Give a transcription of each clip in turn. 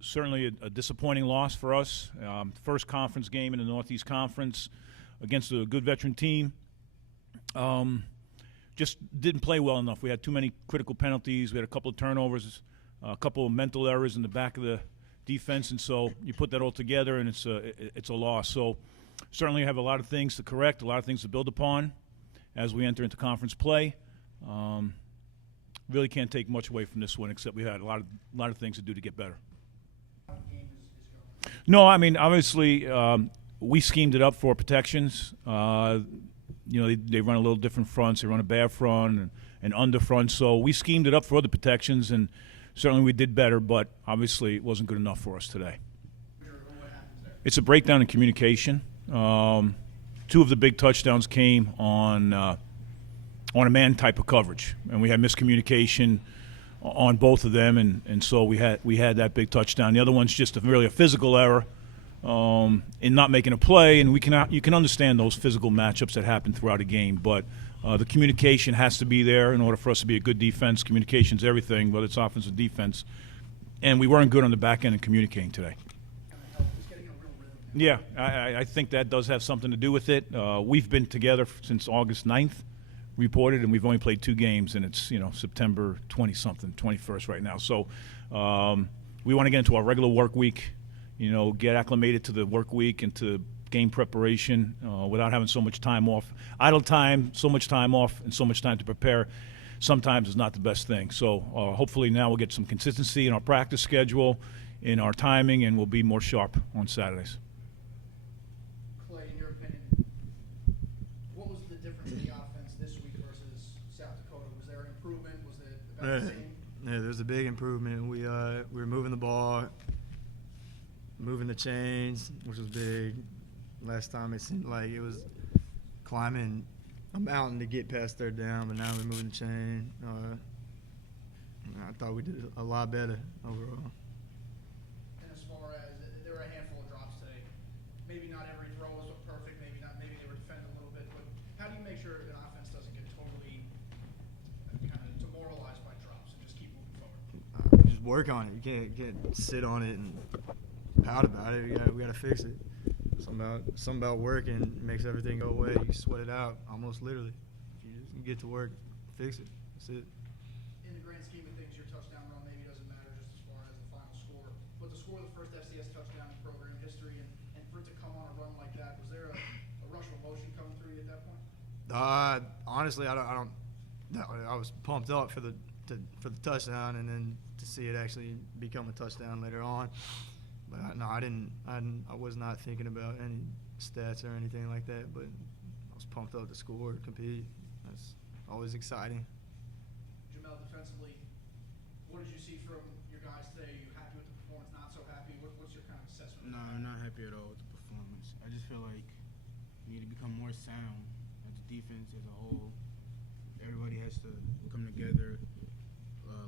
Certainly a disappointing loss for us. First conference game in the Northeast Conference against a good veteran team. Just didn't play well enough. We had too many critical penalties. We had a couple of turnovers, a couple of mental errors in the back of the defense, and so you put that all together, and it's a loss. So certainly have a lot of things to correct, a lot of things to build upon as we enter into conference play. Really can't take much away from this one, except we had a lot of things to do to get better. No, I mean, obviously, we schemed it up for protections. They run a little different fronts. They run a bare front and under front. So we schemed it up for the protections, and certainly we did better, but obviously it wasn't good enough for us today. It's a breakdown in communication. Two of the big touchdowns came on a man type of coverage, and we had miscommunication on both of them, and so we had that big touchdown. The other one's just really a physical error in not making a play, and you can understand those physical matchups that happen throughout a game, but the communication has to be there in order for us to be a good defense. Communication's everything, whether it's offense or defense, and we weren't good on the back end in communicating today. Yeah, I think that does have something to do with it. We've been together since August 9th, reported, and we've only played 2 games, and it's September 20-something, 21st right now. So we want to get into our regular work week, get acclimated to the work week and to game preparation without having so much time off. Idle time, so much time off, and so much time to prepare sometimes is not the best thing. So hopefully now we'll get some consistency in our practice schedule, in our timing, and we'll be more sharp on Saturdays. Clay, in your opinion, what was the difference in the offense this week versus South Dakota? Was there an improvement? Was it about the same? Yeah, there's a big improvement. We were moving the ball, moving the chains, which was big. Last time it seemed like it was climbing a mountain to get past third down, but now we're moving the chain. I thought we did a lot better overall. And as far as there were a handful of drops today, maybe not every throw was perfect, maybe they were defended a little bit, but how do you make sure an offense doesn't get totally kind of demoralized by drops and just keep moving forward? Just work on it. You can't sit on it and pout about it. We got to fix it. Something about working makes everything go away. You sweat it out, almost literally. If you just get to work, fix it. That's it. In the grand scheme of things, your touchdown run maybe doesn't matter just as far as the final score, but to score the first FCS touchdown in program history and for it to come on a run like that, was there a rush of emotion coming through you at that point? Honestly, I don't. I was pumped up for the touchdown, and then to see it actually become a touchdown later on. But I was not thinking about any stats or anything like that. But I was pumped up to score, compete. That's always exciting. Jahmel, defensively, what did you see from your guys today? Are you happy with the performance? Not so happy? What's your kind of assessment? No, I'm not happy at all with the performance. I just feel like we need to become more sound as a defense as a whole. Everybody has to come together,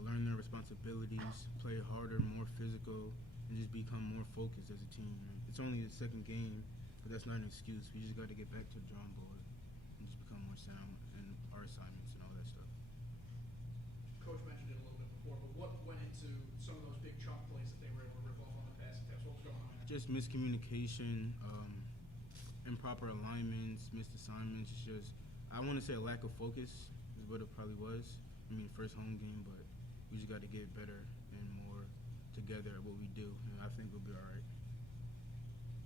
learn their responsibilities, play harder, more physical, and just become more focused as a team. It's only the second game, but that's not an excuse. We just got to get back to the drawing board and just become more sound in our assignments and all that stuff. Coach mentioned it a little bit before, but what went into some of those big chunk plays that they were able to rip off on the passing test? What was going on there? Just miscommunication, improper alignments, missed assignments. It's just, I want to say a lack of focus is what it probably was. I mean, first home game, but we just got to get better and more together at what we do, and I think we'll be all right.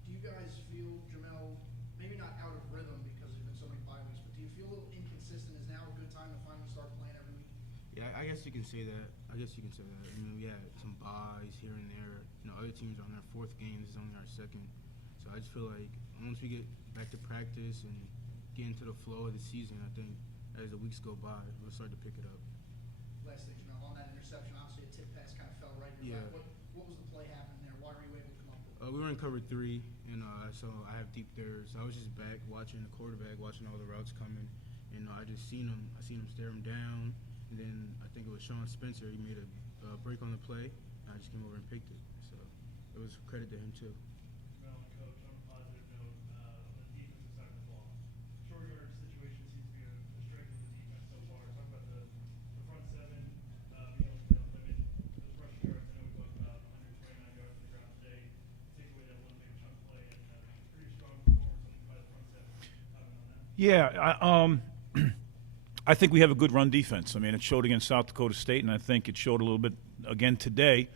Do you guys feel, Jahmel, maybe not out of rhythm because there's been so many bye weeks, but do you feel a little inconsistent? Is now a good time to finally start playing every week? Yeah, I guess you can say that. I mean, we had some buys here and there. Other teams are on their 4th game. This is only our 2nd. So I just feel like once we get back to practice and get into the flow of the season, I think as the weeks go by, we'll start to pick it up. Last thing, Jahmel, on that interception, obviously a tip pass kind of fell right in your back. What was the play happening there? Why were you able to come up with it? We were in cover 3, and so I have deep thirds. So I was just back watching the quarterback, watching all the routes coming, and I just seen him. I seen him stare him down, and then I think it was Sean Spencer. He made a break on the play, and I just came over and picked it. So it was credit to him too. Coach, on a positive note, on the defensive side of the ball, short yardage situation seems to be a strength of the defense so far. Talk about the front 7 being able to limit those rushing yards. I know we talked about 100 Yeah, I think we have a good run defense. I mean, it showed against South Dakota State, and I think it showed a little bit again today.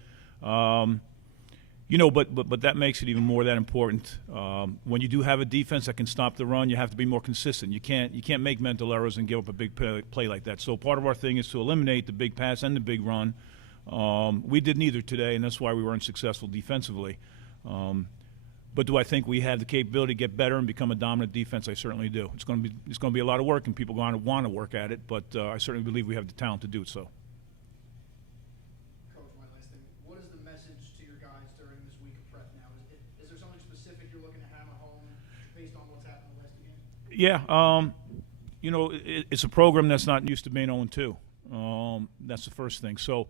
You know, but that makes it even more that important. When you do have a defense that can stop the run, you have to be more consistent. You can't make mental errors and give up a big play like that. So part of our thing is to eliminate the big pass and the big run. We did neither today, and that's why we weren't successful defensively. But do I think we have the capability to get better and become a dominant defense? I certainly do. It's going to be a lot of work, and people are going to want to work at it. But I certainly believe we have the talent to do so. Coach, my last thing. What is the message to your guys during this week of prep now? Is there something specific you're looking to hammer home based on what's happened in the last two games? Yeah, you know, it's a program that's not used to being 0-2. That's the first thing. So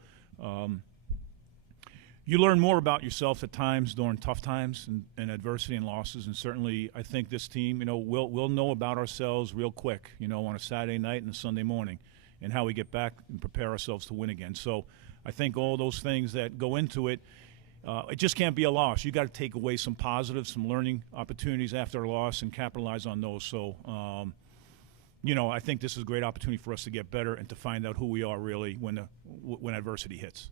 you learn more about yourself at times during tough times and adversity and losses. And certainly I think this team, you know, we'll know about ourselves real quick, you know, on a Saturday night and a Sunday morning, and how we get back and prepare ourselves to win again. So I think all those things that go into it, it just can't be a loss. You got to take away some positives, some learning opportunities after a loss and capitalize on those. So, you know, I think this is a great opportunity for us to get better and to find out who we are really when adversity hits.